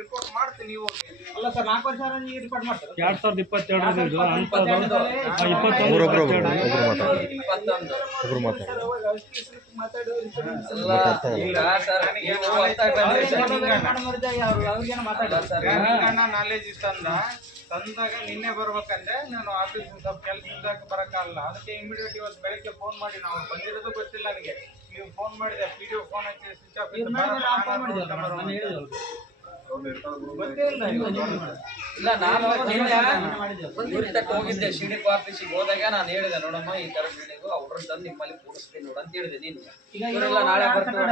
Report ಮಾಡ್ತೀನಿ ಇವಾಗ. ಅಲ್ಲ ಸರ್ 4 ವರ್ಷ ರಿಪೋರ್ಟ್ ಮಾಡ್ತಾರೆ 2022 ನಾಲೆಜ್ ಇತ್ತಂದ ತಂದಾಗ ನಿನ್ನೆ ಬರ್ಬೇಕಂದ್ರೆ ನಾನು ಆಫೀಸ್ ಸ್ವಲ್ಪ ಕೆಲಸದಾಗ ಬರಕ್ಕಾಗಲ್ಲ. ಅದಕ್ಕೆ ಇಮಿಡಿಯೇಟ್ ಇವತ್ತು ಬೆಳಗ್ಗೆ ಫೋನ್ ಮಾಡಿ, ನಾವು ಬಂದಿರೋದು ಗೊತ್ತಿಲ್ಲ ನನಗೆ, ನೀವು ಫೋನ್ ಮಾಡಿದೆ PDO ಫೋನ್ ಹಚ್ಚಿ ಸ್ವಿಚ್ ಆಫ್ ಇಲ್ಲ ನಾನು ಹೋಗಿದ್ದೆ CDP ಆಫೀಸಿಗೆ ಹೋದಾಗ ನಾನು ಹೇಳಿದೆ, ನೋಡಮ್ಮ ಈ ತರ ಬಿಲ್ಡಿಂಗ್ ಅವ್ರ ತಂದು ನಿಮ್ಮಲ್ಲಿ ಕೂಡಿಸ್ತೀನಿ ನೋಡು ಅಂತ ಹೇಳಿದೆ. ನೀನು ನಾಳೆ ಬರ್ತೀವಿ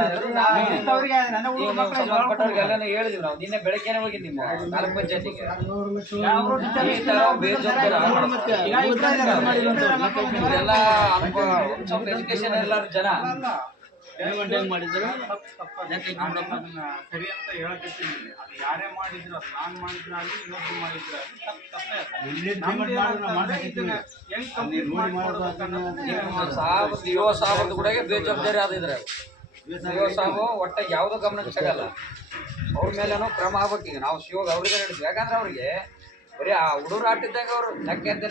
ಹೇಳಿದ್ವಿ ನಾವು. ನಿನ್ನೆ ಬೆಳಗ್ಗೆನೆ ಹೋಗಿದ್ದು ನಿಮ್ಮ ತಾಲೂಕ್ ಪಂಚಾಯತಿಗೆ. ಈ ತರ ಎಲ್ಲ ಸ್ವಲ್ಪ ಎಜುಕೇಶನ್ ಎಲ್ಲಾರು ಜನ ಸರಿ ಅಂತ ಹೇಳ್ತಿದ್ದೀನಿ. ಅದು ಯಾರೇ ಮಾಡಿದ್ರು, ಅದು ನಾನು ಮಾಡಿದ್ರಾಗಲಿ ಇನ್ನೊಬ್ರು ಮಾಡಿದ್ರಾಗಲಿ ಸಾಬ್ ಕೂಡ ಬೇಜವಾಬ್ದಾರಿ ಆದಿದ್ರೆ ಸಾಬು ಒಟ್ಟ ಯಾವ್ದು ಗಮನಕ್ಕೆ ಸಿಗಲ್ಲ. ಅವ್ರ ಮೇಲೇನೋ ಕ್ರಮ ಆಗ್ಬೇಕು. ಈಗ ನಾವು ಶಿವಾಗ ಅವ್ರಿಗೆ ಹೇಳಿದ್ವಿ, ಯಾಕಂದ್ರೆ ಅವ್ರಿಗೆ ಬರೀ ಆ ಹುಡುಗರಾಟ ಇದ್ದಂಗೆ ಅವರು ನಕ್ಕೆ ಅಂತ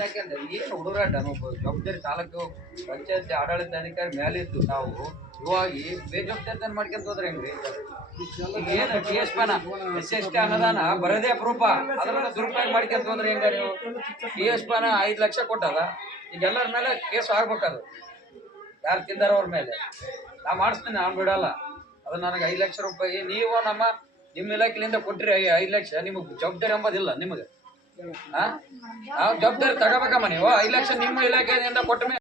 ಏನು ಹುಡುಗರಾಟ ಜವಾಬ್ದಾರಿ ತಾಲೂಕು ಪಂಚಾಯತ್ ಆಡಳಿತಾಧಿಕಾರಿ ಮೇಲೆ ಇದ್ದು ನಾವು ಇವಾಗಿ ಬೇಜವಾಬ್ದಾರಿ ಮಾಡ್ಕೊಂತ ಹೋದ್ರೆ ಹೆಂಗ್ರಿ? ಏನು TSPನ SST ಅನುದಾನ ಬರದೇ ಅಪರೂಪ, ಅದನ್ನ ದುರುಪಯೋಗ ಮಾಡ್ಕೊಂತ ಹೋದ್ರೆ ಹೆಂಗ? ನೀವು TSPನ 5 ಲಕ್ಷ ಕೊಟ್ಟದ, ಈಗ ಎಲ್ಲರ ಮೇಲೆ ಕೇಸ್ ಆಗ್ಬೇಕದು. ಯಾರು ತಿಂದಾರ ಅವ್ರ ಮೇಲೆ ನಾ ಮಾಡಿಸ್ತೀನಿ, ನಾನು ಬಿಡಲ್ಲ. ಅದು ನನಗೆ 5 ಲಕ್ಷ ರೂಪಾಯಿ ನೀವು ನಿಮ್ಮ ಇಲಾಖೆಯಿಂದ ಕೊಟ್ಟಿರಿ 5 ಲಕ್ಷ, ನಿಮಗೆ ಜವಾಬ್ದಾರಿ ಎಂಬುದಿಲ್ಲ ನಿಮಗೆ. ನಾವು ಜವಾಬ್ದಾರಿ ತಗೋಬೇಕಮ್ಮ. ನೀವು 5 ಲಕ್ಷ ನಿಮ್ಮ ಇಲಾಖೆಯಿಂದ ಕೊಟ್ಟ